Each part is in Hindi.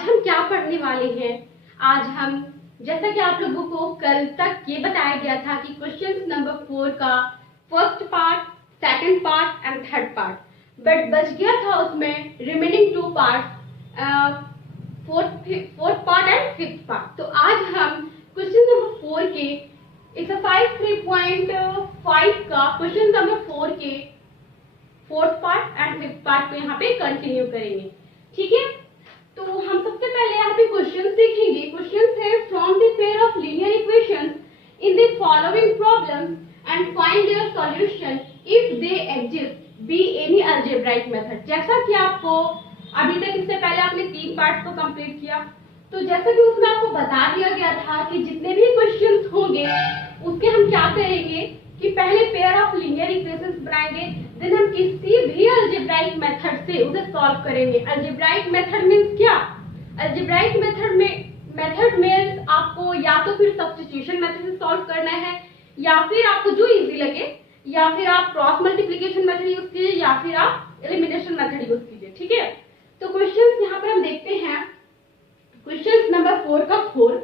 आज हम क्या पढ़ने वाले हैं? आज हम, जैसा कि आप लोगों को कल तक ये बताया गया था कि क्वेश्चन नंबर 4 का first part, second part and third part, but बच गया था उसमें remaining 2 part, fourth part and fifth part. तो आज हम क्वेश्चन नंबर 4 के एक्सरसाइज 3.5 का क्वेश्चन नंबर 4 के fourth part and fifth part को यहाँ पे कंटिन्यू करेंगे। ठीक है, तो हम सबसे पहले यहाँ पे क्वेश्चन देखेंगे। क्वेश्चन है from the pair of linear equations in the following problem and find their solution if they exist be any algebraic method. जैसा कि आपको अभी तक, इससे पहले आपने 3 पार्ट को कंप्लीट किया, तो जैसा कि उसमें आपको बता दिया गया था कि जितने भी क्वेश्चन होंगे उसके हम क्या करेंगे कि पहले पेयर ऑफ लीनियर इक्वेशंस बनाएंगे, देन हम किसी भी अलजेब्राइक मेथड से उसे सॉल्व करेंगे। अलजेब्राइक मेथड मींस क्या? अलजेब्राइक मेथड में आपको या तो फिर सब्स्टिट्यूशन मेथड से सॉल्व करना है, या फिर आपको जो इजी लगे, या फिर आप क्रॉस मल्टीप्लिकेशन मेथड यूज कीजिए, या फिर आप एलिमिनेशन मेथड यूज कीजिए। ठीक है, तो क्वेश्चन यहाँ पर हम देखते हैं क्वेश्चन नंबर 4 का 4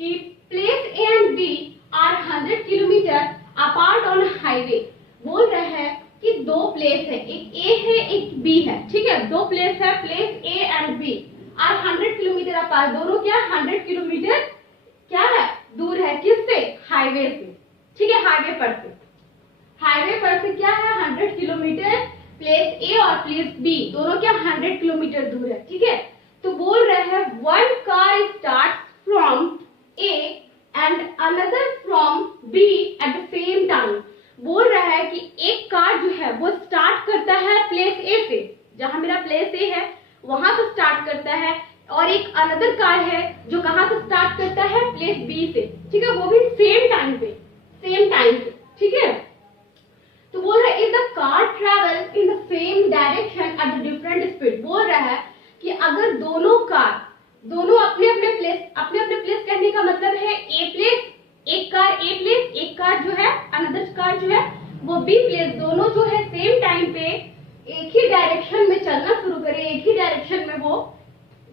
कि place A and B are 100 kilometre apart on highway. बोल रहे हैं कि 2 प्लेस है, एक ए है एक बी है। ठीक है, 2 प्लेस है, place A and B are 100 kilometre apart. दोनों क्या 100 किलोमीटर क्या है, दूर है। किससे? हाईवे से। ठीक है, हाईवे पर से क्या है 100 किलोमीटर। प्लेस ए और प्लेस बी दोनों क्या 100 किलोमीटर दूर है। ठीक है, तो बोल रहे हैं one car start from A and another from B at the same time. बोल रहा है कि एक कार जो है वो स्टार्ट करता है प्लेस ए से, जहां मेरा प्लेस ए है वहां से स्टार्ट करता है, और एक अनदर कार है जो कहां से स्टार्ट करता है, प्लेस बी से। ठीक है, वो भी सेम टाइम पे। ठीक है, तो बोल रहा है if the car travel in the same direction at the different speed. बोल रहा है कि अगर दोनों अपने अपने प्लेस कहने का मतलब है ए प्लेस, एक कार जो है, अनदर कार जो है वो बी प्लेस, दोनों जो है सेम टाइम पे एक ही डायरेक्शन में चलना शुरू करे, एक ही डायरेक्शन में वो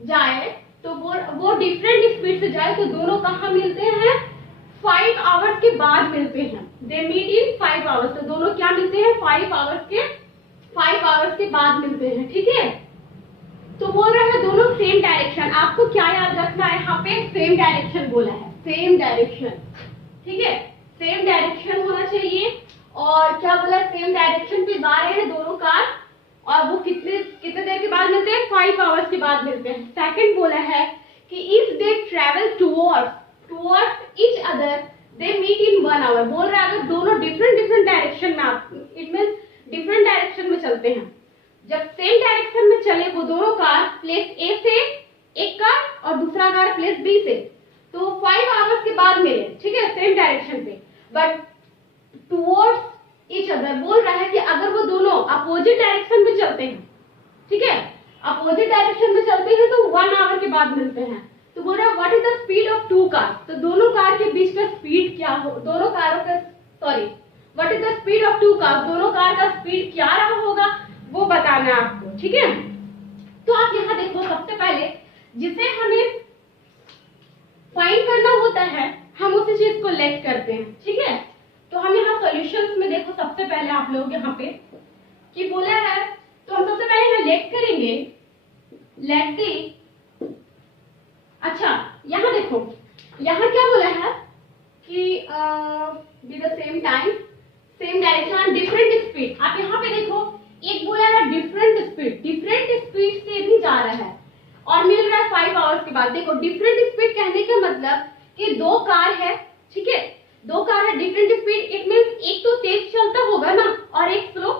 जाए, तो वो डिफरेंट स्पीड से जाए, तो दोनों कहाँ मिलते हैं? 5 आवर्स के बाद मिलते हैं। They meet in 5 hours. तो दोनों क्या मिलते हैं? 5 आवर्स के बाद मिलते हैं। ठीक है, तो बोल रहा है दोनों सेम डायरेक्शन। आपको क्या याद रखना है यहाँ पे? सेम डायरेक्शन बोला है, सेम डायरेक्शन। ठीक है, सेम डायरेक्शन होना चाहिए। और क्या बोला? सेम डायरेक्शन पे जा रहे हैं दोनों कार, और वो कितने देर के बाद मिलते हैं? 5 आवर्स के बाद मिलते हैं। सेकंड बोला है कि if they travel towards each other they meet in 1 hour. बोल रहा है अगर दोनों डिफरेंट डायरेक्शन में, इट मींस डिफरेंट डायरेक्शन में चलते हैं, जब सेम डायरेक्शन में चले वो दोनों कार, प्लेस ए से एक कार और दूसरा कार प्लेस बी से, तो 5 आवर्स के बाद मिले। ठीक है, सेम डायरेक्शन पे, बट टुवर्ड्स ईच अदर। बोल रहा है कि अगर वो दोनों अपोजिट डायरेक्शन में चलते हैं, ठीक है, अपोजिट डायरेक्शन में चलते हैं, तो 1 आवर के बाद मिलते हैं। तो बोल रहा है what is the speed of 2 car. तो दोनों कार के बीच का स्पीड क्या हो, what is the speed of 2 car, दोनों कार का स्पीड क्या रहा होगा वो बताना है आपको। ठीक है, तो आप यहाँ देखो, सबसे पहले जिसे हमें फाइंड करना होता है हम उसी चीज को लेट करते हैं। ठीक है, तो हम यहाँ सॉल्यूशंस में देखो, सबसे पहले आप लोग यहाँ पे कि बोला है, तो हम सबसे पहले यहाँ लेट करेंगे, लेट दी। अच्छा, यहाँ देखो, यहाँ क्या बोला है कि with the same time, same direction, different speed. आप यहाँ पे देखो, एक बोला है डिफरेंट स्पीड से भी जा रहा है और मिल रहा है 5 आवर्स के बाद। देखो, डिफरेंट स्पीड कहने का मतलब कि 2 कार है। ठीक है, 2 कार है, डिफरेंट स्पीड, इट मींस एक तो तेज चलता होगा ना और एक स्लो।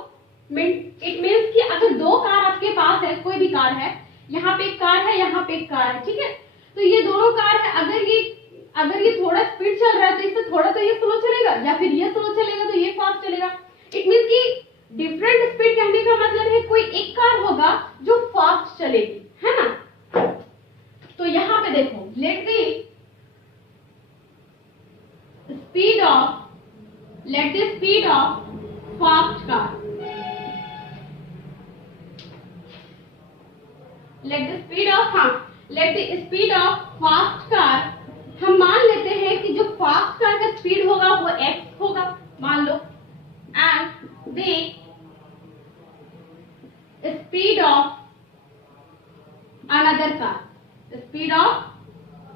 इट मींस कि अगर 2 कार आपके पास है, कोई भी कार है, यहाँ पे एक कार है, यहाँ पे एक कार है। ठीक है, तो ये दोनों कार है, अगर ये थोड़ा स्पीड चल रहा है तो इससे थोड़ा सा ये स्लो चलेगा, या फिर ये स्लो चलेगा तो ये फास्ट चलेगा। इट मींस कि डिफरेंट स्पीड कहने का मतलब है कोई एक कार होगा जो फास्ट चलेगी, है ना। तो यहाँ पे देखो, let the speed of fast car, let the speed of let the speed of fast car, हम मान लेते हैं कि जो फास्ट कार का स्पीड होगा वो x होगा, मान लो, and the speed of another car, speed of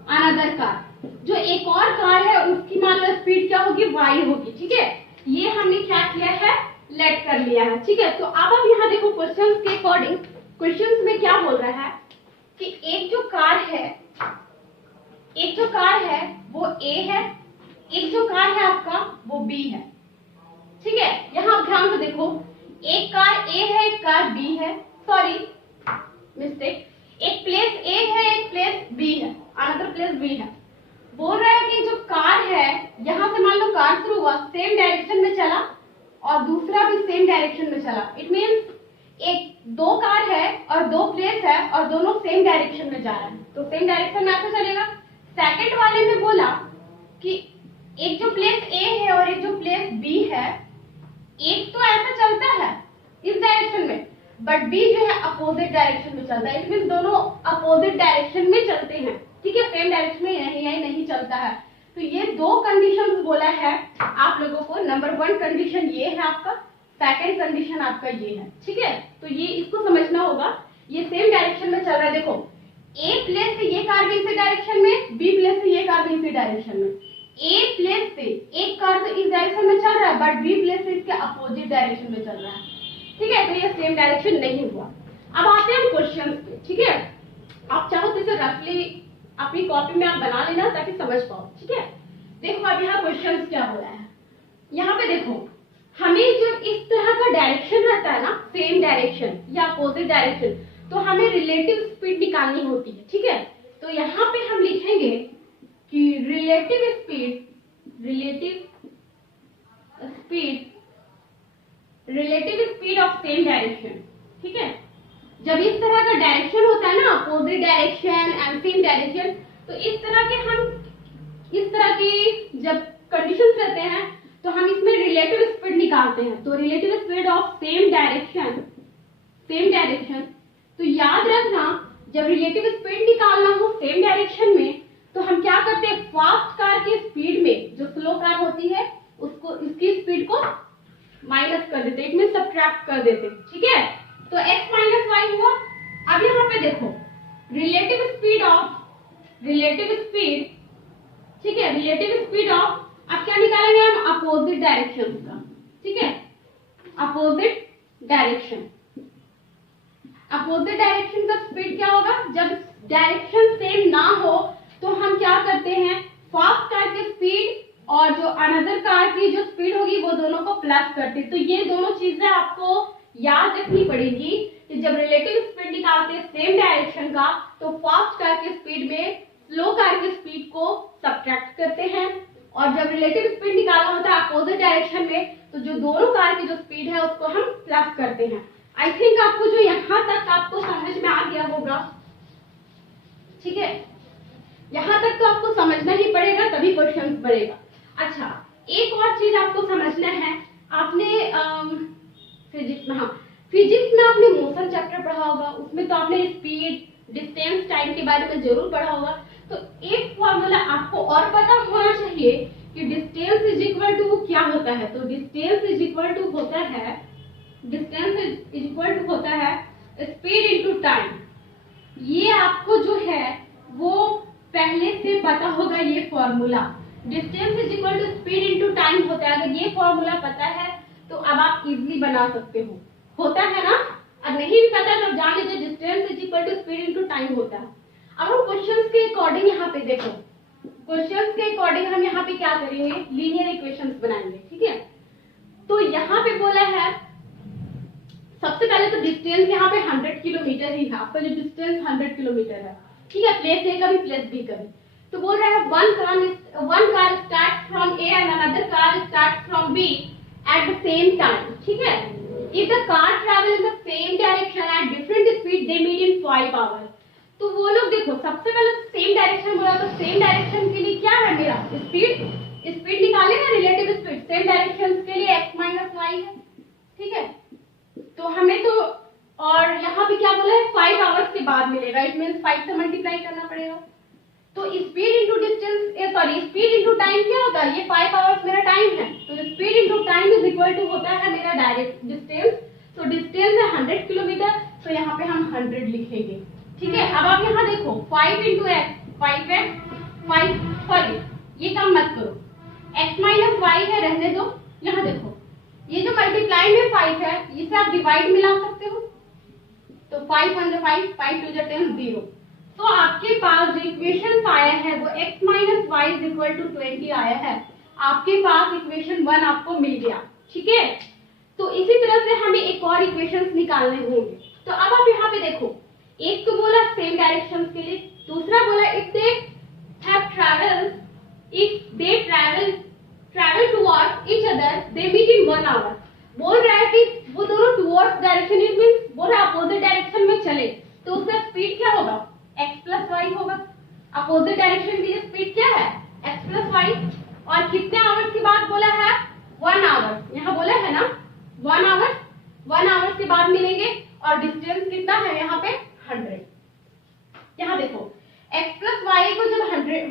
another car, जो एक और कार है उसकी मान लो स्पीड क्या होगी, y होगी। ठीक है, ये हमने क्या किया है, लेट कर लिया है। ठीक है, तो अब हम यहाँ देखो क्वेश्चंस के अकॉर्डिंग, क्वेश्चंस में क्या बोल रहा है कि एक जो कार है वो A है, एक जो कार है आपका वो B है। ठीक है, यहाँ ध्यान से देखो, एक कार A है, एक कार B है, सॉरी मिस्टेक, एक प्लेस A है, एक प्लेस B है, अनदर प्लेस B है। बोल रहा है कि जो कार है, यहाँ से मान लो कार शुरू हुआ, सेम डायरेक्शन में चला और दूसरा भी सेम डायरेक्शन में चला। इट मीन्स एक दो कार है और दो प्लेस है और दोनों सेम डायरेक्शन में जा रहे हैं, तो सेम डायरेक्शन में ऐसा चलेगा। सेकंड वाले में बोला कि एक जो प्लेस A है और एक जो प्लेस B है, एक तो ऐसा चलता है इस डायरेक्शन में, बट B जो है अपोजिट डायरेक्शन में चलता है। इट मीन्स दोनों अपोजिट डायरेक्शन में चलते हैं। ठीक है, सेम डायरेक्शन में नहीं चलता है। तो ये दो कंडीशन बोला है आप लोगों को। नंबर 1 कंडीशन ये है आपका, सेकंड कंडीशन आपका ये है। ठीक है, तो ये इसको समझना होगा, ये सेम डायरेक्शन में चल रहा है। देखो, A प्लेस से ये कार भी इसी डायरेक्शन में, B प्लेस से ये कार भी इसी डायरेक्शन में। A प्लेस से एक कार तो इस डायरेक्शन में चल रहा है, बट B प्लेस से इसके अपोजिट डायरेक्शन में चल रहा है। ठीक है, तो ये सेम डायरेक्शन नहीं हुआ। अब आते हैं क्वेश्चन पे। ठीक है, आप चाहो तो इसे रफली अपनी कॉपी में आप बना लेना ताकि समझ पाओ। ठीक है, देखो अब यहाँ क्वेश्चन क्या हो रहा है। यहाँ पे देखो, हमें जब इस तरह का डायरेक्शन रहता है ना, सेम डायरेक्शन या अपोजिट डायरेक्शन, तो हमें रिलेटिव स्पीड निकालनी होती है। ठीक है, तो यहाँ पे हम लिखेंगे कि relative speed of same direction. ठीक है, जब इस तरह का डायरेक्शन होता है ना, opposite direction and same direction, तो इस तरह की जब कंडीशंस रहते हैं तो हम इसमें रिलेटिव स्पीड निकालते हैं। तो relative speed of same direction, तो याद रखना, जब रिलेटिव स्पीड निकालना हो सेम डायरेक्शन में, तो हम क्या करते हैं, फास्ट कार की स्पीड में जो स्लो कार होती है उसको, इसकी स्पीड को माइनस कर देते, इसमें सब्ट्रैक्ट कर देते। ठीक है, तो x माइनस वाई हुआ। अब यहाँ पे देखो, रिलेटिव स्पीड, ठीक है, रिलेटिव स्पीड ऑफ, अब क्या निकालेंगे हम, अपोजिट डायरेक्शन का। ठीक है, अपोजिट डायरेक्शन का स्पीड क्या होगा, जब डायरेक्शन सेम ना हो तो हम क्या करते हैं, फास्ट कार की स्पीड और जो अनदर कार की जो स्पीड होगी वो दोनों को प्लस करते। तो ये दोनों चीजें आपको याद रखनी पड़ेगी कि जब रिलेटिव स्पीड निकालते हैं सेम डायरेक्शन का, तो फास्ट कार की स्पीड में स्लो कार की स्पीड को सब्ट्रैक्ट करते हैं, और जब रिलेटिव स्पीड निकालना होता है अपोजिट डायरेक्शन में, तो जो दोनों कार की जो स्पीड है उसको हम प्लस करते हैं। आई थिंक आपको जो यहाँ तक आपको समझ में आ गया होगा। ठीक है, यहाँ तक तो आपको समझना ही पड़ेगा, तभी क्वेश्चन बढ़ेगा। अच्छा, एक और चीज आपको समझना है, आपने फिजिक्स में आपने मोशन चैप्टर पढ़ा होगा, उसमें तो आपने स्पीड, डिस्टेंस, टाइम के बारे में जरूर पढ़ा होगा। तो एक फॉर्मूला आपको और पता होना चाहिए कि डिस्टेंस इज इक्वल टू क्या होता है। तो डिस्टेंस इज इक्वल टू होता है स्पीड इनटू टाइम। ये आपको जो है वो पहले से पता होगा, ये formula distance is equal to speed into time होता है। अगर ये फॉर्मूला पता है तो अब आप इजीली बना सकते हो, होता है ना। अगर नहीं भी पता तो जान लीजिए distance is equal to speed into time होता है। अब हम क्वेश्चंस के अकॉर्डिंग यहाँ पे देखो, क्वेश्चंस के अकॉर्डिंग हम यहाँ पे क्या करेंगे, लीनियर इक्वेशंस बनाएंगे। ठीक है, तो यहाँ पे बोला है सबसे पहले तो डिस्टेंस यहाँ पे 100 किलोमीटर ही है, आपका जो डिस्टेंस 100 किलोमीटर है। ठीक है, प्लेस ए का भी प्लेस बी का भी। तो बोल रहा है one car start from A and another car start from B at the same time. ठीक है, if the car travel in the same direction at different speed they meet in 5 hours. तो वो लोग देखो, सबसे पहले सेम डायरेक्शन बोला, तो सेम डायरेक्शन के लिए क्या है मेरा, स्पीड निकाले ना, रिलेटिव स्पीड। सेम डायरेक्शन के लिए x माइनस वाई है। ठीक है, तो हमें तो और यहाँ पे क्या बोला है 5 आवर्स के बाद मिलेगा, इट मीन्स 5 से मल्टीप्लाई करना पड़ेगा। तो speed into distance sorry speed into time क्या होता है, ये 5 आवर्स मेरा टाइम है, तो speed into time is equal to होता है मेरा डायरेक्ट डिस्टेंस। तो डिस्टेंस है 100 किलोमीटर, तो यहाँ पे हम 100 लिखेंगे, ठीक है। अब आप यहाँ देखो 5 इंटू एक्स 5 सॉरी ये काम मत करो, x माइनस वाई है रहने दो। यहाँ देखो ये जो मल्टीप्लाई में 5 है इसे आप डिवाइड में ला सकते हो, तो 5 1 जा 5 5 2 जा 10 0। तो आपके पास जो इक्वेशन आया है वो x minus Y is equal to 20 आया है, आपके पास इक्वेशन 1 आपको मिल गया, ठीक है। तो इसी तरह से हमें एक और इक्वेशंस निकालने होंगे। तो अब आप यहाँ पे देखो, एक तो बोला सेम डायरेक्शन के लिए, दूसरा बोला if they have travel towards each other they meet in 1 hour. बोल रहा है कि वो दोनों टुवर्ड्स डायरेक्शन, इट मींस बोल रहा है अपोजिट डायरेक्शन में चले, तो उसका स्पीड क्या होगा x प्लस वाई होगा। अपोजिट डायरेक्शन के लिए स्पीड क्या है x प्लस वाई। और कितने आवर्स की बात बोला है 1 आवर, यहाँ बोला है ना 1 आवर्स के बाद मिलेंगे। और डिस्टेंस कितना है यहाँ पे 100। यहाँ देखो x प्लस वाई को जब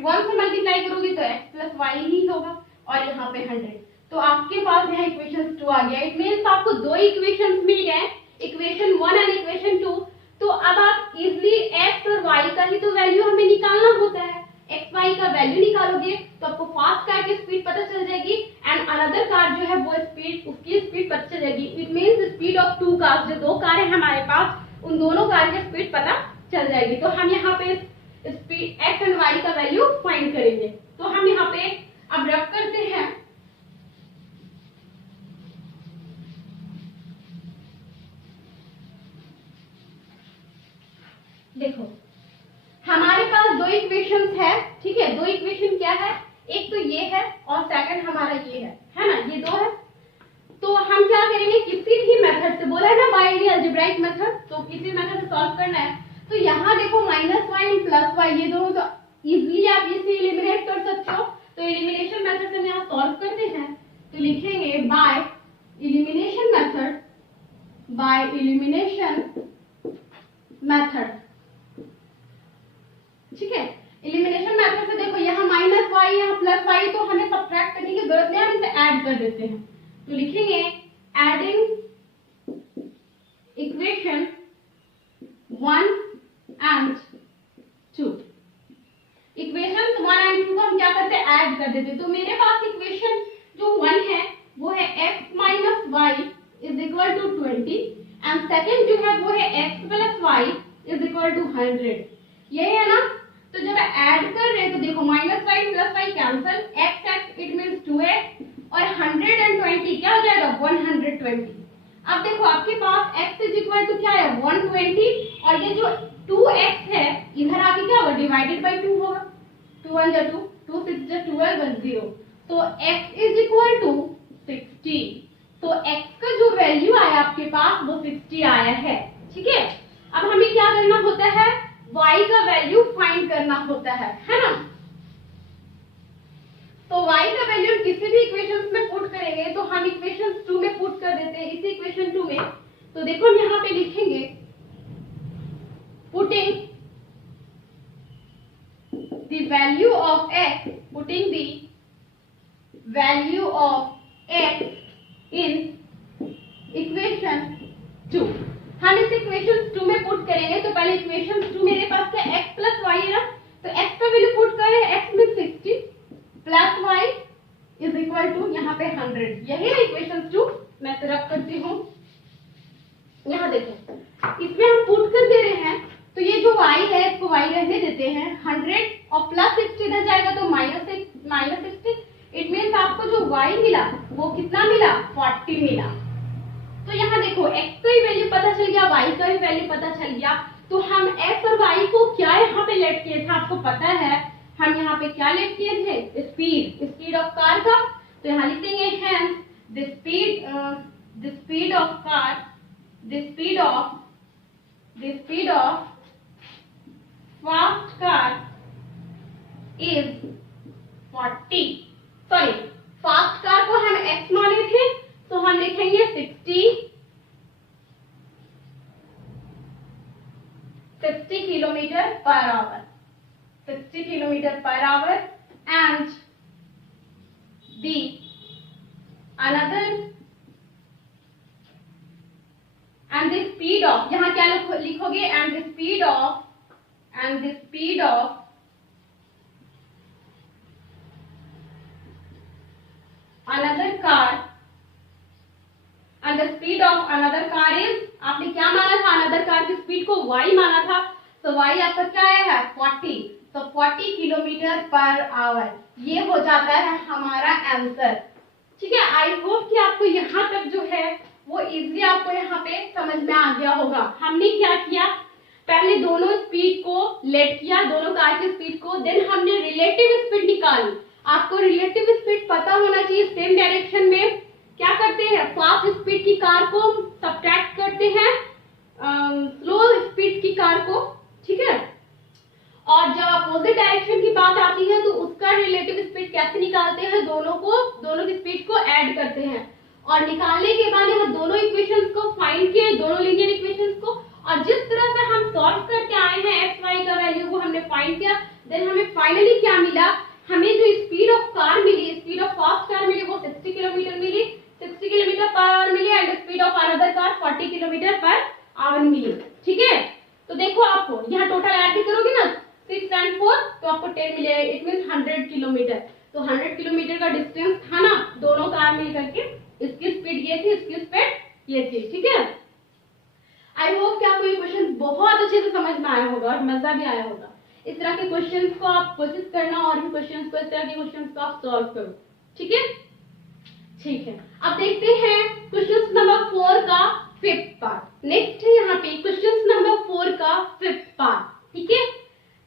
1 से मल्टीप्लाई करोगे तो x प्लस वाई ही होगा, और यहाँ पे 100। तो आपके पास यहाँ इक्वेशन 2 आ गया, इट मीन्स आपको दो इक्वेशन मिल गए, इक्वेशन 1 एंड इक्वेशन 2। तो अब आप इजिली x और y का ही तो वैल्यू हमें निकालना होता है, x y का वैल्यू निकालोगे तो आपको फास्ट कार की स्पीड पता चल जाएगी, एंड अनदर कार जो है वो स्पीड उसकी स्पीड पता चल जाएगी। It means speed of 2 cars, जो दो कार है हमारे पास उन दोनों कार की स्पीड पता चल जाएगी। तो हम यहाँ पे स्पीड x एंड y का वैल्यू फाइंड करेंगे। तो हम यहाँ पे अब रख करते हैं, देखो हमारे पास दो इक्वेशंस है, ठीक है। दो इक्वेशन क्या है, एक तो ये है और सेकंड हमारा ये है ना, ये दो है। तो हम क्या करेंगे, किसी भी मेथड से, बोला है ना बाइनरी अलजेब्राइक मेथड, तो किसी मेथड से सॉल्व करना है। तो यहाँ देखो minus Y and plus Y ये दोनों तो इजीली आप इसे एलिमिनेट कर सकते हो। तो एलिमिनेशन मेथड से हम यहाँ सॉल्व करते हैं, तो लिखेंगे बाय इलिमिनेशन मेथड, ठीक है। एलिमिनेशन मेथड से देखो यहाँ माइनस वाई यहाँ प्लस वाई, तो हमें सब्ट्रैक्ट करने की जरूरत नहीं है, हम इसे ऐड कर देते हैं। तो लिखेंगे adding equation 1 and 2। Equation 1 and 2 को हम क्या करते हैं ऐड कर देते हैं। तो मेरे पास इक्वेशन जो 1 है वो है x minus Y is equal to 20 and second जो है वो है x plus Y is equal to 100। यही है ना। तो जब ऐड कर रहे हैं तो देखो minus Y plus Y cancel, x it means 2x और 120 क्या हो जाएगा 120। अब देखो आपके पास x इज इक्वल टू क्या है 120, और ये जो 2x है इधर आके क्या होगा डिवाइडेड बाय 2 होगा, 2 1 जा 2 2 6 जा 12 1 0। तो x इज इक्वल टू 60। तो x का जो वैल्यू आया आपके पास वो 60 आया है, ठीक है। अब हमें क्या करना होता है, y का वैल्यू फाइंड करना होता है ना। तो y का वैल्यू किसी भी इक्वेशंस में पुट करेंगे, तो हम इक्वेशन 2 में पुट कर देते हैं, इसी इक्वेशन 2 में। तो देखो हम यहाँ पे लिखेंगे putting the value of x, putting the value of x in equation 2। हम इस इक्वेशन 2 में पुट करेंगे। तो पहले इक्वेशन 2 मेरे पास क्या x प्लस वाई है ना, तो x का वैल्यू पुट करें, x में 60 plus Y is equal to यहाँ पे 100। यही है इक्वेशन 2। मैं इसे रख करती हूँ। यहाँ देखो इसमें हम पुट कर दे रहे हैं, तो ये जो y है इसको y रहने देते हैं, 100 और प्लस 60 इधर जाएगा तो माइनस 60। इट मीन्स आपको जो y मिला वो कितना मिला 40 मिला। तो यहाँ देखो x का ही वैल्यू पता चल गया, y का ही वैल्यू पता चल गया। तो हम x और y को क्या यहाँ पे लेट किए थे आपको पता है, हम यहाँ पे क्या लेट किए थे स्पीड ऑफ कार का। तो यहाँ लिख देंगे hence the speed of fast car is 40। Sorry fast car को हम x माने थे, तो हम लिखेंगे 60 per hour. 60 kilometer per hour. And the another and the speed of, यहाँ क्या लिखोगे, and the speed of another car, and the speed of another car is, आपने क्या माना था, another car की स्पीड को y माना था, तो y आपका क्या आया है 40, तो 40 किलोमीटर पर आवर, ये हो जाता है हमारा आंसर। ठीक है, आई होप कि आपको यहाँ तक जो है वो इजीली आपको यहाँ पे समझ में आ गया होगा। हमने क्या किया, पहले दोनों स्पीड को लेट किया, दोनों कार की स्पीड को, देन हमने रिलेटिव स्पीड निकाली। आपको रिलेटिव स्पीड पता होना चाहिए, सेम डायरेक्शन में क्या करते हैं, फास्ट स्पीड की कार को सब्ट्रैक्ट करते हैं स्लो स्पीड की कार को। ठीक है, और जब अपोजिट डायरेक्शन की बात आती है तो उसका रिलेटिव स्पीड कैसे निकालते हैं, दोनों की स्पीड को ऐड करते हैं, और निकालने के बाद हम दोनों इक्वेशंस को फाइंड किए, दोनों लीनियर इक्वेशंस को, और जिस तरह से हम सॉल्व करके आए हैं एक्स वाई का वैल्यू को हमने फाइंड किया, देन हमें फाइनली क्या मिला, हमें जो स्पीड ऑफ कार मिली, स्पीड ऑफ फास्ट कार मिली वो 60 किलोमीटर मिली, 60 किलोमीटर पर आवर मिली, and speed of another car 40 kilometre per hour मिली। ठीक है, तो देखो आपको यहाँ टोटल ऐड भी करोगे ना 6 and 4 तो आपको 10 मिलेगा, इट मीन 100 किलोमीटर। तो 100 किलोमीटर का डिस्टेंस था ना दोनों कार मिल करके, इसकी स्पीड ये थी, इसकी स्पीड ये थी। ठीक है, आई होप कि आपको ये क्वेश्चन बहुत अच्छे से समझ में आया होगा और मजा भी आया होगा। इस तरह के क्वेश्चंस को आप कोशिश करना, और भी क्वेश्चंस को, इस तरह के क्वेश्चंस को आप सॉल्व करो। ठीक है, ठीक है, अब देखते हैं क्वेश्चन नंबर 4 का 5th पार्ट। नेक्स्ट है यहाँ पे क्वेश्चन नंबर 4 का 5th पार्ट। ठीक है,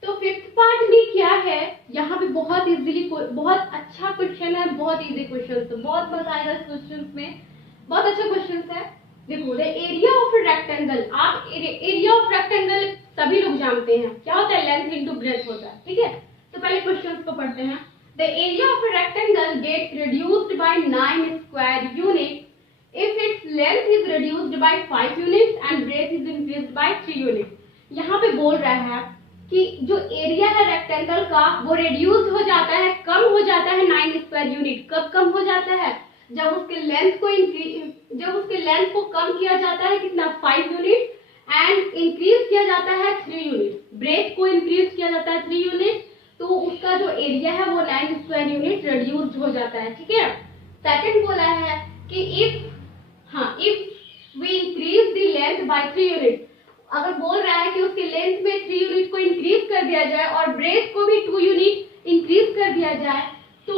तो 5th पार्ट में क्या है, यहाँ पे बहुत इजीली, बहुत अच्छा क्वेश्चन है, बहुत इजी क्वेश्चन है, बहुत मजा आएगा इस क्वेश्चन में, बहुत अच्छा क्वेश्चन है। देखो, द एरिया ऑफ रेक्टेंगल, आप एरिया ऑफ रेक्टेंगल सभी लोग जानते हैं क्या होता है, लेंथ इनटू ब्रेथ होता है। ठीक है, तो पहले क्वेश्चन को पढ़ते हैं। The area of rectangle gets reduced by 9 square unit if its length is reduced by 5 units and breadth is increased by 3 units। यहाँ पे बोल रहा है कि जो एरिया है रेक्टेंगल का वो रिड्यूस हो जाता है, कम हो जाता है 9 स्क्वायर यूनिट। कब कम हो जाता है, जब उसके लेंथ को कम किया जाता है कितना 5 यूनिट, एंड इंक्रीज किया जाता है 3 यूनिट, ब्रेथ को इंक्रीज किया जाता है 3 यूनिट, तो उसका जो एरिया है वो 9 स्क्वायर यूनिट रिड्यूस हो जाता है। ठीक है, सेकंड बोला है कि if we increase the length by 3 unit, अगर बोल रहा है कि उसके लेंथ में 3 यूनिट को इंक्रीज कर दिया जाए और ब्रेथ को भी 2 यूनिट इंक्रीज कर दिया जाए, तो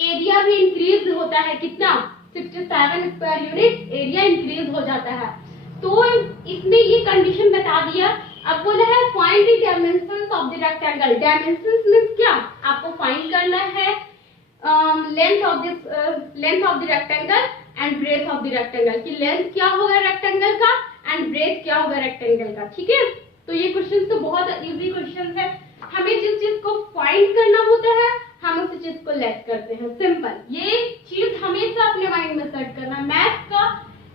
एरिया भी इंक्रीज होता है कितना 67 स्क्वायर यूनिट एरिया इंक्रीज हो जाता है। तो इसमें ये कंडीशन बता दिया। अब बोला है find the dimensions of the rectangle. Dimensions means क्या, आपको फाइंड करना है length of the rectangle and breadth of the rectangle, की लेंथ क्या होगा रेक्टेंगल का एंड ब्रेथ क्या होगा रेक्टेंगल का। ठीक है, तो ये क्वेश्चन तो बहुत इजी क्वेश्चन है। हमें जिस चीज को फाइंड करना होता है हम उस चीज को लेट करते हैं, सिंपल। ये चीज हमेशा अपने माइंड में सेट करना, मैथ का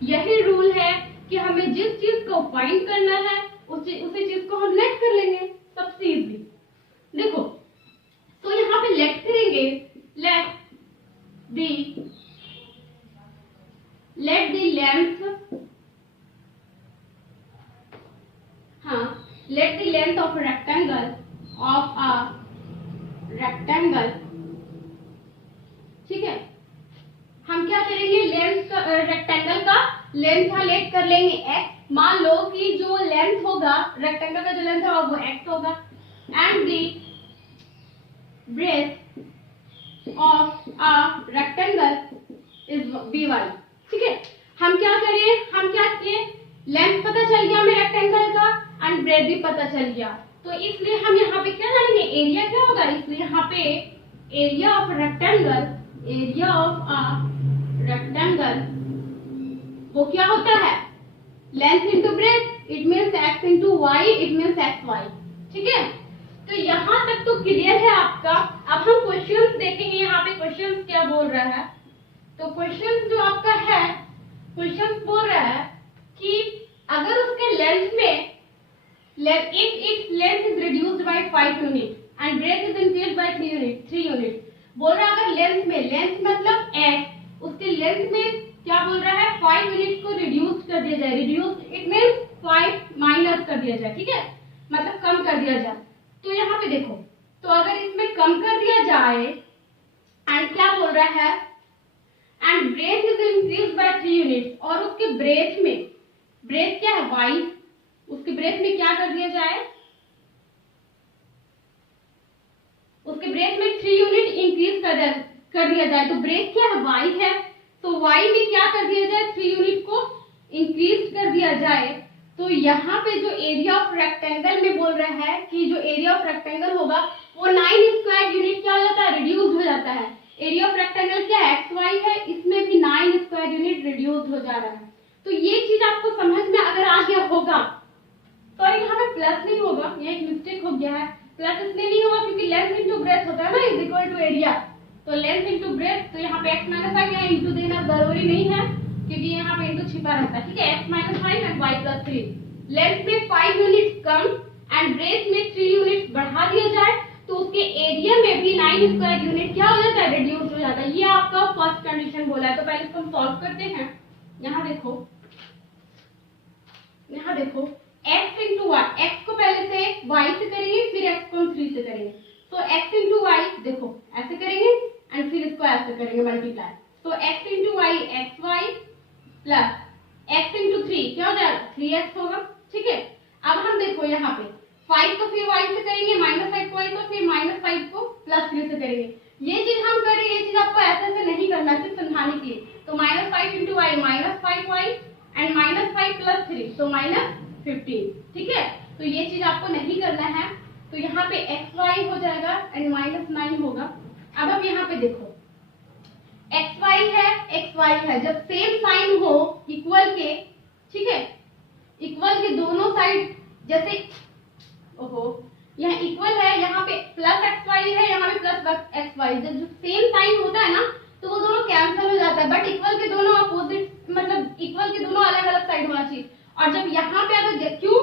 यही रूल है कि हमें जिस चीज को फाइंड करना है उसी चीज को हम लेट कर लेंगे, सबसे इजी। देखो, तो यहाँ पे लेट करेंगे, let the length of a rectangle, ठीक है, हम क्या करेंगे, लेंथ रेक्टेंगल का लेंथ का लेट कर लेंगे x। मान लो कि जो लेंथ होगा रेक्टेंगल का, जो लेंथ होगा वो x होगा, and the breadth of a rectangle is by। ठीक है, हम क्या करें, हम क्या किए, लेंथ पता चल गया हमें रेक्टेंगल का एंड ब्रेथ भी पता चल गया, तो इसलिए हम यहाँ पे क्या लाएंगे, एरिया क्या होगा, इसलिए यहाँ पे एरिया ऑफ रेक्टेंगल वो क्या होता है, length into breadth, it means x into Y, it means X Y. ठीक है, तो यहाँ तक तो क्लियर है आपका। अब हम क्वेश्चंस देखेंगे, यहाँ पे क्वेश्चंस क्या बोल रहा है। तो क्वेश्चंस जो आपका है, क्वेश्चंस बोल रहा है कि अगर उसके लेंथ में if its length is reduced by 5 unit and breadth is increased by 3 unit, बोल रहा है अगर लेंथ मतलब x, उसके लेंथ में क्या बोल रहा है 5 यूनिट को रिड्यूस कर दिया जाए, रिड्यूस इट मींस 5 माइनस कर दिया जाए, ठीक है, मतलब कम कर दिया जाए। तो यहाँ पे देखो, तो अगर इसमें कम कर दिया जाए एंड क्या बोल रहा है and breadth is increase by 3 unit, और उसके ब्रेथ में, ब्रेथ क्या है y, उसके ब्रेथ में क्या कर दिया जाए, उसके ब्रेथ में 3 यूनिट इंक्रीज कर दिया जाए। तो ब्रेथ क्या है y है, तो y में क्या कर दिया जाए 3 यूनिट को इंक्रीज कर दिया जाए। तो यहाँ पे जो एरिया ऑफ रेक्टेंगल में बोल रहा है कि जो एरिया ऑफ रेक्टेंगल होगा वो 9 स्क्वायर यूनिट क्या हो जाता है, रिड्यूस हो जाता है। एरिया ऑफ रेक्टेंगल क्या है एक्स वाई है, इसमें भी 9 स्क्वायर यूनिट रिड्यूस हो जा रहा है। तो ये चीज आपको समझ में अगर आ गया होगा, तो यहाँ पे प्लस नहीं होगा, ये एक मिस्टेक हो गया है, प्लस इसलिए नहीं होगा क्योंकि लेंथ इंटू ब्रेथ होता है ना इज इक्वल टू एरिया, तो लेंथ इंटू ब्रेथ, तो यहाँ पे x माइनस फाइव यहाँ इंटू देना जरूरी नहीं है क्योंकि यहाँ पे इंटू छिपा रहता है, ठीक है, x minus five and y plus 3। Length में 5 यूनिट कम एंड ब्रेथ में 3 यूनिट बढ़ा दिया जाए तो उसके एरिया में भी 9 स्क्वायर यूनिट क्या हो जाता है, रिड्यूस हो जाता है। ये आपका फर्स्ट कंडीशन बोला है। तो पहले इसको हम सॉल्व करते हैं। यहाँ देखो x इंटू वाई, x को पहले से y से करेंगे फिर x को हम 3 से करेंगे। तो x इंटू वाई देखो ऐसे करेंगे एंड फिर इसको ऐसे करेंगे मल्टीप्लाई। तो x into Y X Y plus x into 3 क्या हो जाएगा 3x होगा, ठीक है। अब हम देखो यहाँ पे 5 को फिर y से करेंगे माइनस 5 को y को फिर माइनस 5 को प्लस 3 से करेंगे। ये चीज हम कर रहे हैं, ये चीज आपको ऐसे नहीं करना, सिर्फ समझाने के लिए। तो minus 5 into Y minus 5y and minus 5 plus 3 तो माइनस 15, ठीक है। तो ये चीज आपको नहीं करना है। तो यहाँ पे एक्स वाई हो जाएगा एंड माइनस 9 होगा। अब आप यहाँ पे देखो एक्स वाई है, जब सेम साइन हो इक्वल के, ठीक है, इक्वल के दोनों साइड, जैसे ओहो यहाँ इक्वल है, यहाँ पे प्लस एक्स वाई है, यहाँ पे प्लस एक्स वाई, जब सेम साइन होता है ना तो वो दोनों कैंसिल हो जाता है। बट इक्वल के दोनों अपोजिट, मतलब इक्वल के दोनों अलग अलग साइड होना चाहिए। और जब यहाँ पे अगर क्यों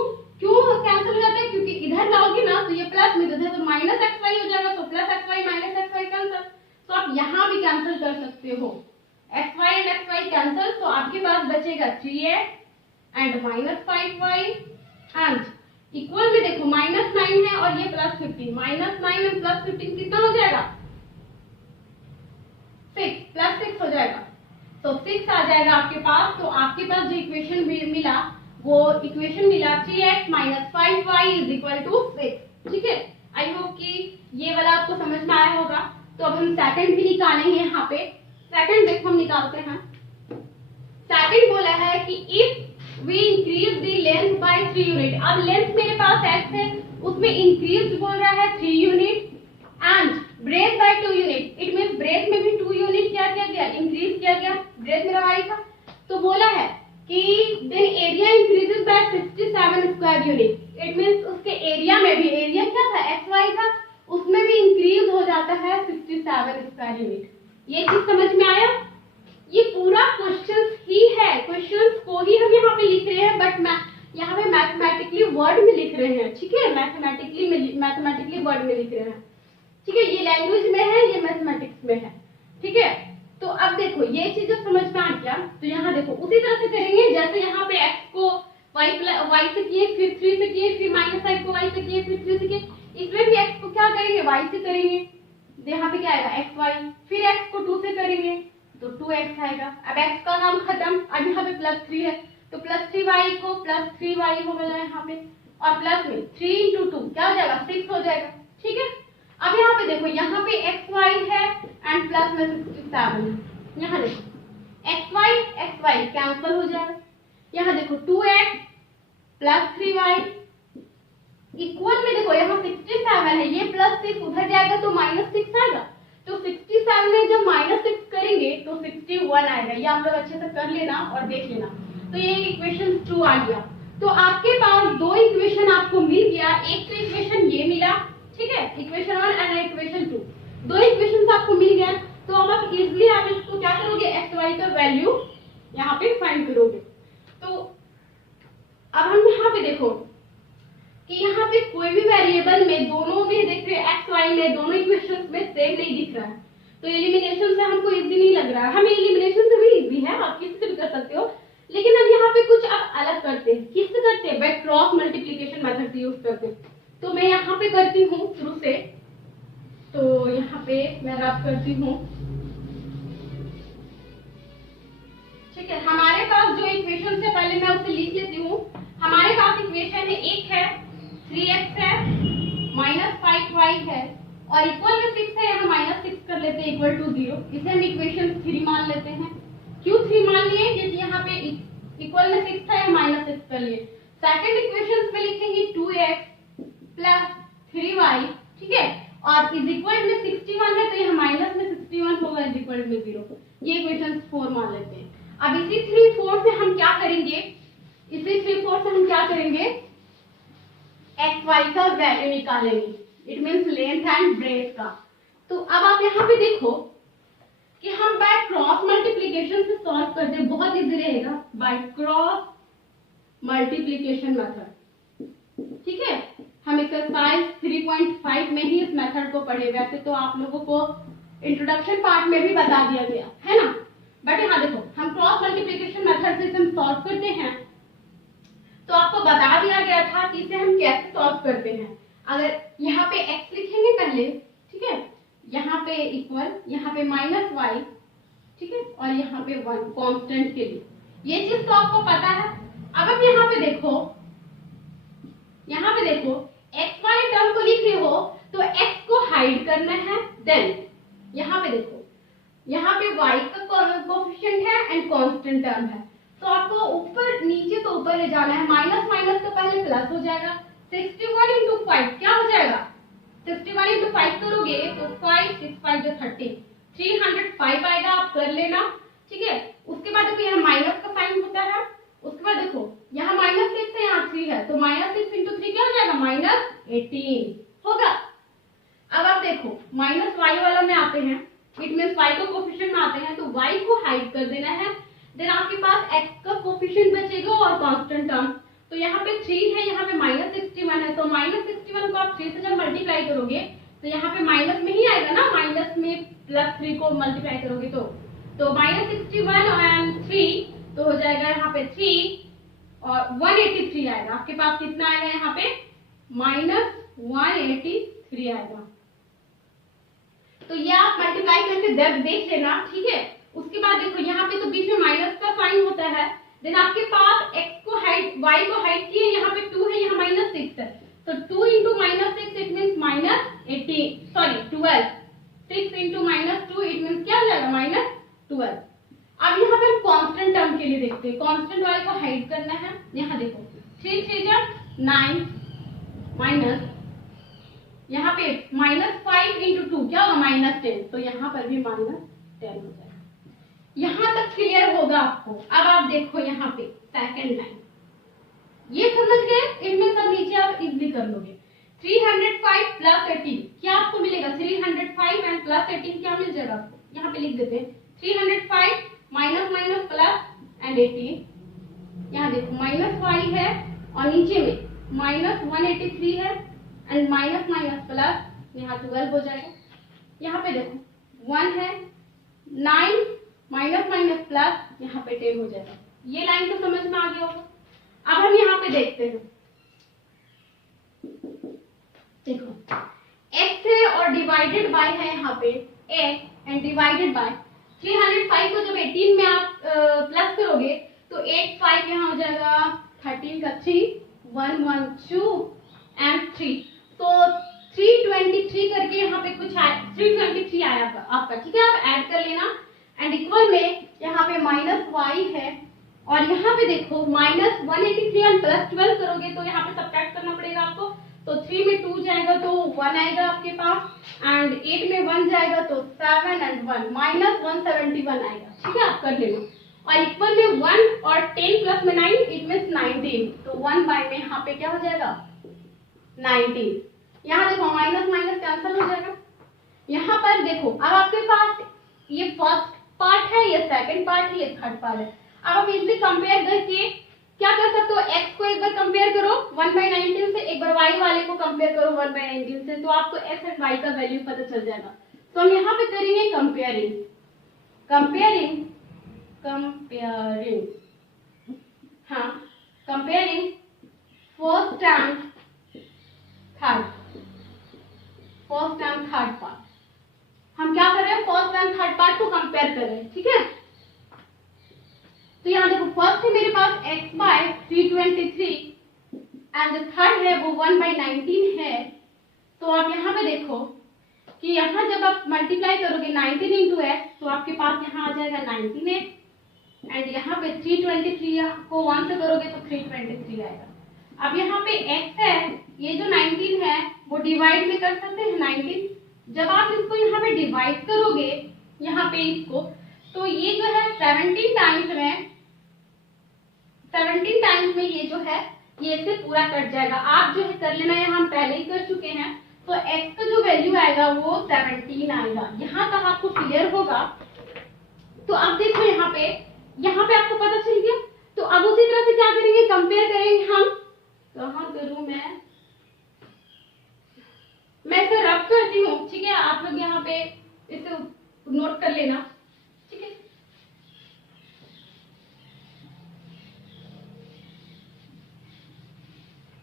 कैंसिल हो जाता है, क्योंकि इधर लाओगे ना तो ये प्लस में इधर तो माइनस एक्स वाई हो जाएगा, तो plus X Y minus X Y cancel. तो आप यहाँ भी कैंसिल कर सकते हो, X Y and X Y cancel. तो आपके पास बचेगा 3x and minus 5y and equal में देखो माइनस 9 है और ये प्लस 15, माइनस 9 एंड प्लस 15 कितना हो जाएगा 6, प्लस 6 हो जाएगा। तो 6 आ जाएगा आपके पास। तो आपके पास जो इक्वेशन मिला वो इक्वेशन मिला 3x minus 5y is equal to 6, ठीक है। आई होप कि ये वाला आपको समझ में आया होगा। तो अब हम सेकंड भी निकालेंगे। यहाँ पे सेकंड देखो हम निकालते हैं। सेकंड बोला है कि if we increase the length by 3 unit. अब लेंथ मेरे पास x है, उसमें इंक्रीज बोल रहा है 3 unit and breadth by 2 unit. It means breadth में भी 2 यूनिट क्या किया गया, इंक्रीज किया गया। ब्रेथ मेरा y था, तो बोला है कि then area increases by 67 square unit. It means उसके एरिया में भी, एरिया क्या था xy था, उसमें भी इंक्रीज हो जाता है 67 स्क्वायर यूनिट। ये चीज समझ में आया। ये पूरा क्वेश्चंस ही है, क्वेश्चंस को ही हम यहाँ पे लिख रहे हैं, बट यहाँ पे मैथमेटिकली वर्ड में लिख रहे हैं, ठीक है, मैथमेटिकली वर्ड में लिख रहे हैं, ठीक है। ये लैंग्वेज में है, ये मैथमेटिक्स में है, ठीक है। तो अब देखो ये चीज जब समझ में आ गया तो यहाँ देखो उसी तरह से करेंगे जैसे यहाँ पे x को y से किए, फिर 3 से किए, फिर माइनस 5 को y से किए, फिर 3 से किए। इसमें भी x को क्या करेंगे, y से करेंगे। यहाँ पे क्या आएगा xy, फिर x को 2 से करेंगे तो 2x आएगा। अब x का काम खत्म। अब यहाँ पे प्लस 3 है तो प्लस 3y को प्लस 3y हो गया यहाँ पे, और प्लस में 3 इंटू 2 क्या हो जाएगा 6 हो जाएगा, ठीक है। अब यहाँ पे देखो यहाँ पे xy है एंड प्लस में 67 है। यहाँ देखो xy कैंसिल हो जाएगा। यहाँ देखो 2x प्लस 3y इक्वल में देखो यहाँ 67 है, ये प्लस 6 उधर जाएगा तो माइनस 6 आएगा। तो 67 में जब माइनस 6 करेंगे तो 61 आएगा। ये आप लोग अच्छे से कर लेना और देख लेना। तो ये इक्वेशन 2 आ गया। तो आपके पास दो इक्वेशन आपको मिल गया। एक तो इक्वेशन ये मिला, ठीक है, इक्वेशन 1 एंड इक्वेशन 2, दो इक्वेशन आपको मिल गया। तो अब आप इजिली आप इसको क्या करोगे, एक्स वाई का वैल्यू यहाँ पे फाइंड करोगे। तो अब हम यहाँ पे देखो कि यहाँ पे कोई भी वेरिएबल में दोनों में देख रहे हैं एक्स वाई में दोनों इक्वेशंस में सेम नहीं दिख रहा है, तो एलिमिनेशन से हमको इजी नहीं लग रहा है। हमें एलिमिनेशन से भी इजी है, आप किसी से भी कर सकते हो, लेकिन हम यहाँ पे कुछ अब अलग करते हैं। किससे करते हैं? Bye cross multiplication method use करते हैं। तो मैं यहाँ पे करती हूँ शुरू से, तो यहाँ पे मैं रब करती हूँ, ठीक है। हमारे पास जो इक्वेशन है पहले मैं उसे लिख लेती हूँ। हमारे पास इक्वेशन है, एक है 3x है -5y है और इक्वल में 6 है, यहाँ -6 कर लेते हैं इक्वल टू 0। इसे हम इक्वेशन 3 मान लेते हैं। क्यों 3 मान लिए? क्योंकि यहाँ पे इक्वल में 6 था, यहाँ -6 कर लिए। सेकंड इक्वेशन में लिखेंगे 2x प्लस 3y, ठीक है, और इज इक्वल में 61 है तो यहाँ माइनस में 61 होगा, इज इक्वल में 0। ये इक्वेशन 4 मान लेते हैं। अब इसी 3-4 से हम क्या करेंगे, एक्स वाई का वैल्यू निकालेंगे, it means length and breadth का। तो अब आप यहाँ पे देखो कि हम बाय क्रॉस मल्टीप्लिकेशन से सॉल्व करते हैं, बहुत इजी रहेगा, बाय क्रॉस मल्टीप्लिकेशन मेथड, ठीक है। हम एक्सरसाइज 3.5 में ही इस मेथड को पढ़े, वैसे तो आप लोगों को इंट्रोडक्शन पार्ट में भी बता दिया गया है ना, बट यहाँ देखो हम क्रॉस मल्टीप्लिकेशन मेथड से हम सॉल्व करते हैं, तो आपको बता दिया गया था कि इसे हम कैसे सॉल्व करते हैं। अगर यहाँ पे x लिखेंगे पहले, ठीक है, यहाँ पे इक्वल, यहाँ पे -y, ठीक है, और यहाँ पे 1 कांस्टेंट के लिए, ये चीज तो आपको पता है। अब हम यहाँ पे देखो x वाले टर्म को लिख रहे हो तो x को हाइड करना है, देन यहाँ पे देखो, यहाँ पे y का कोएफिशिएंट है एंड कांस्टेंट टर्म है, तो आपको ऊपर नीचे तो ऊपर ले जाना है, माइनस माइनस तो पहले प्लस हो जाएगा। 61 इंटू 5 क्या हो जाएगा? 61 इंटू 5 करोगे तो 5 6 5 जो 30, 305 आएगा, आप कर लेना, ठीक है। उसके बाद देखो यहाँ माइनस का साइन होता है, उसके बाद देखो यहाँ -6 है, यहाँ 3 है, तो -6 इंटू 3 क्या हो जाएगा? -18 होगा। अब आप देखो -y वाला में आते हैं, इट मींस y को कोएफिशिएंट में आते हैं, तो y को हाइड कर देना है, देन आपके पास x का कोएफिशिएंट बचेगा और कांस्टेंट टर्म। तो यहाँ पे 3 है, यहाँ पे -61 है, तो -61 को आप 3 से जब मल्टीप्लाई करोगे तो यहाँ पे माइनस में ही आएगा ना, माइनस में +3 को मल्टीप्लाई करोगे तो -61 एंड 3 तो हो जाएगा यहाँ पे 3 और 183 आएगा। आपके पास कितना आएगा? यहाँ पे -183 आएगा। तो ये आप मल्टीप्लाई करके देख लेना, ठीक है। उसके बाद देखो यहाँ पे तो बीच में माइनस का साइन होता है, देन आपके पास x को हाइड, y को हाइड किए, यहाँ पे 2 है, यहाँ -6 है, तो 2 into -6 it means -12, 6 into -2 it means क्या हो जाएगा? -12। अब यहाँ पे हम कांस्टेंट टर्म के लिए देखते हैं, कांस्टेंट वाले को हाइड करना है। यहाँ देखो 3 3 जा 9 माइनस, यहाँ पे -5 इंटू 2 क्या होगा? -10, तो यहाँ पर भी -10 हो जाएगा। यहाँ तक क्लियर होगा आपको। अब आप देखो यहाँ पे सेकंड लाइन, ये समझ गए? इनमें सब नीचे आप इजीली कर लोगे। 305 प्लस 18 क्या आपको मिलेगा? 305 एंड प्लस 18 क्या मिल जाएगा आपको? यहाँ पे लिख देते हैं 305 माइनस माइनस प्लस एंड 18। यहाँ देखो -y है और नीचे में -183 है एंड माइनस माइनस प्लस, यहाँ 12 हो जाएगा। यहाँ पे देखो 1 है, 9 माइनस माइनस प्लस, यहाँ पे 10 हो जाएगा। ये लाइन तो समझ में आ गया होगा। अब हम यहाँ पे देखते हैं, देखो x है और डिवाइडेड बाय है यहाँ पे x एंड डिवाइडेड बाय 305 को जब 18 में आप प्लस करोगे तो 8 5 यहाँ हो जाएगा, 13 का 3 1 1 2 एंड 3, तो 323 करके यहाँ पे कुछ आया, 323 आया आपका, ठीक है। आप ऐड कर लेना एंड इक्वल में यहाँ पे -y है और यहाँ पे देखो -183 एंड +12 करोगे तो यहाँ पे सब्ट्रैक्ट करना पड़ेगा आपको, तो 3 में 2 जाएगा तो 1 आएगा आपके पास एंड 8 में 1 जाएगा तो 7 एंड 1 -171 आएगा, ठीक है। आप कर लेना और इक्वल में 1 और 10 प्लस में 9 इट मींस 19, तो 1 बाय में यहाँ पे क्या हो जाएगा? 19। यहाँ देखो माइनस माइनस कैंसिल हो जाएगा। यहाँ पर देखो अब आपके पास ये फर्स्ट पार्ट है, ये सेकंड पार्ट है, ये थर्ड पार्ट है। अब आप इनसे कंपेयर करके क्या कर सकते हो, x को एक बार कंपेयर करो 1/19 से, एक बार y वाले को कंपेयर करो 1/19 से, तो आपको x एंड y का वैल्यू पता चल जाएगा। तो हम यहाँ पे करेंगे कंपेयरिंग, हाँ comparing first and third part. हम क्या कर रहे हैं, फर्स्ट एंड थर्ड पार्ट को कंपेयर कर रहे हैं, ठीक है। तो यहाँ देखो फर्स्ट है मेरे पास x/323 एंड जो थर्ड है वो 1/19 है। तो आप यहाँ पे देखो कि यहाँ जब आप मल्टीप्लाई करोगे 19 इंटू x तो आपके पास यहाँ आ जाएगा 19x एंड यहाँ पे 323 को 1 से करोगे तो 323 आएगा। अब यहाँ पे x है, ये जो 19 है वो डिवाइड में कर सकते हैं 19। जब आप इसको यहाँ पे डिवाइड करोगे यहाँ पे इसको, तो ये जो है 17 टाइम्स में ये जो है ये से पूरा कट जाएगा। आप जो है कर लेना, यहाँ हम पहले ही कर चुके हैं। तो x का जो वैल्यू आएगा वो 17 आएगा। यहाँ तक आपको क्लियर होगा। तो अब देखो यहाँ पे आपको पता चल गया। तो अब उसी तरह से क्या करेंगे, कंपेयर करेंगे हम। कहाँ करूं मैं इसे रब करती हूँ, ठीक है। आप लोग यहाँ पे इसे नोट कर लेना, ठीक है।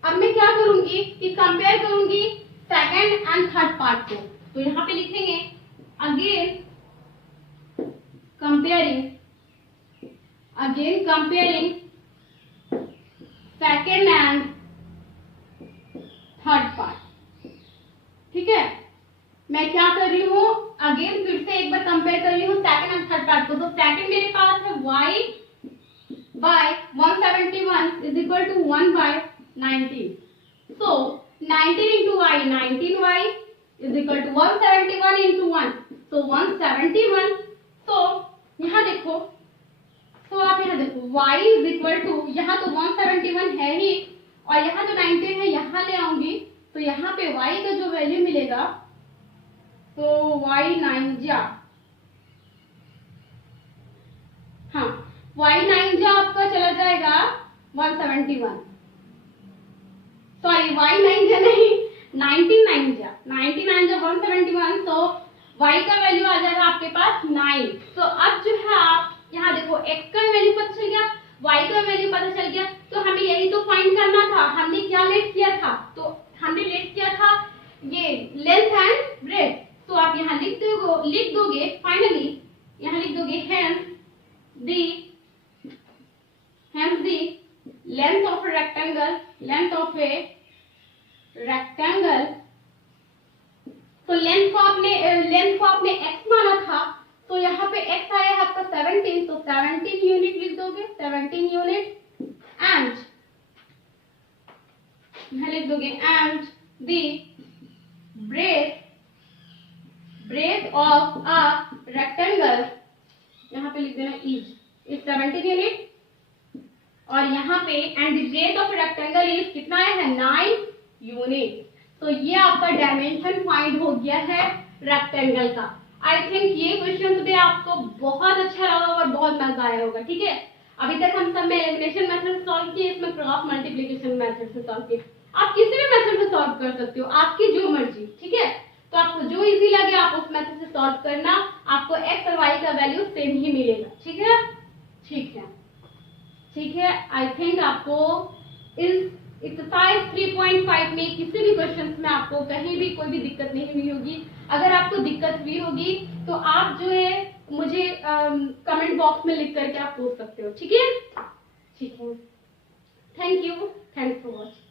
अब मैं क्या करूंगी कि कंपेयर करूंगी सेकंड एंड थर्ड पार्ट को। तो यहाँ पे लिखेंगे again comparing second and third part, ठीक है। मैं क्या कर रही हूँ, अगेन फिर से एक बार कंपेयर कर रही हूँ सेकंड एंड थर्ड पार्ट को। तो सेकंड मेरे पास है y/171 is equal to 1/19। So 19 into y, 19y is equal to 171 into 1, so 171। तो यहाँ देखो, तो आप यहाँ देखो y is equal to, यहाँ तो 171 है ही और यहाँ जो 19 है यहाँ ले आऊंगी तो यहाँ पे y का जो वैल्यू मिलेगा तो y9 आपका चला जाएगा 171, सॉरी y9 नहीं 99 जब 171, तो y का वैल्यू आ जाएगा आपके पास 9। तो अब जो है आप यहाँ देखो x का वैल्यू पता चल गया, y का वैल्यू पता चल गया। तो हमें यही तो फाइंड करना था। हमने क्या लेट किया था, तो हमने लेट किया था ये लेंथ एंड ब्रेथ। तो आप यहाँ लिख दोगे फाइनली, यहाँ लिख दोगे hence the length of a rectangle, तो लेंथ को आपने x माना था, तो यहाँ पे x आया है आपका 17, तो 17 यूनिट लिख दोगे, 17 यूनिट एंड यहाँ लिख दोगे and the breadth of a rectangle, यहाँ पे लिख देना is 17 यूनिट और यहाँ पे and the breadth of a rectangle is कितना है 9 यूनिट। तो ये आपका डायमेंशन फाइंड हो गया है रेक्टेंगल का। आई थिंक ये क्वेश्चन भी आपको बहुत अच्छा लगा और बहुत मजा आया होगा, ठीक है। अभी तक हम सब में एलिमिनेशन मेथड से सॉल्व किए, इसमें क्रॉस मल्टीप्लिकेशन मेथड से सॉल्व किए। आप किसी भी मेथड से सॉल्व कर सकते हो, आपकी जो मर्जी, ठीक है। तो आपको जो इजी लगे आप उस मेथड से सॉल्व करना, आपको x और y का वैल्यू सेम ही मिलेगा, ठीक है। आई थिंक आपको इस एक्सरसाइज 3.5 में किसी भी क्वेश्चन में आपको कहीं भी कोई भी दिक्कत नहीं हुई होगी। अगर आपको दिक्कत हुई होगी तो आप जो है मुझे कमेंट बॉक्स में लिख करके आप पूछ सकते हो, ठीक है। Thank you, thanks for watching.